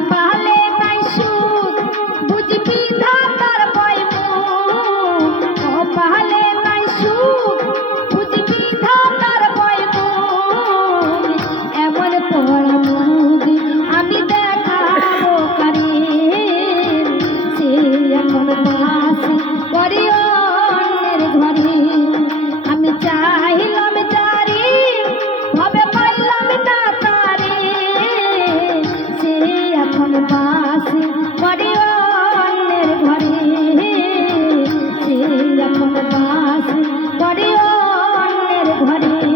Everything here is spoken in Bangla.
কপালে নাই সুখ বুঝবি ধাতার বয়মুখ কপালে নাই সুখ বুঝবি ধাতার বয়মুখ এমন পড়া মুদি আমি দেখাবো কারে সে এখন বাসি করে অন্যের ঘরে আমি চাইলাম যারে ভাবে পাইলাম না তারে সে এখন বাসি করে অন্যের ঘরে সে এখন বাসি করে অন্যের ঘরে।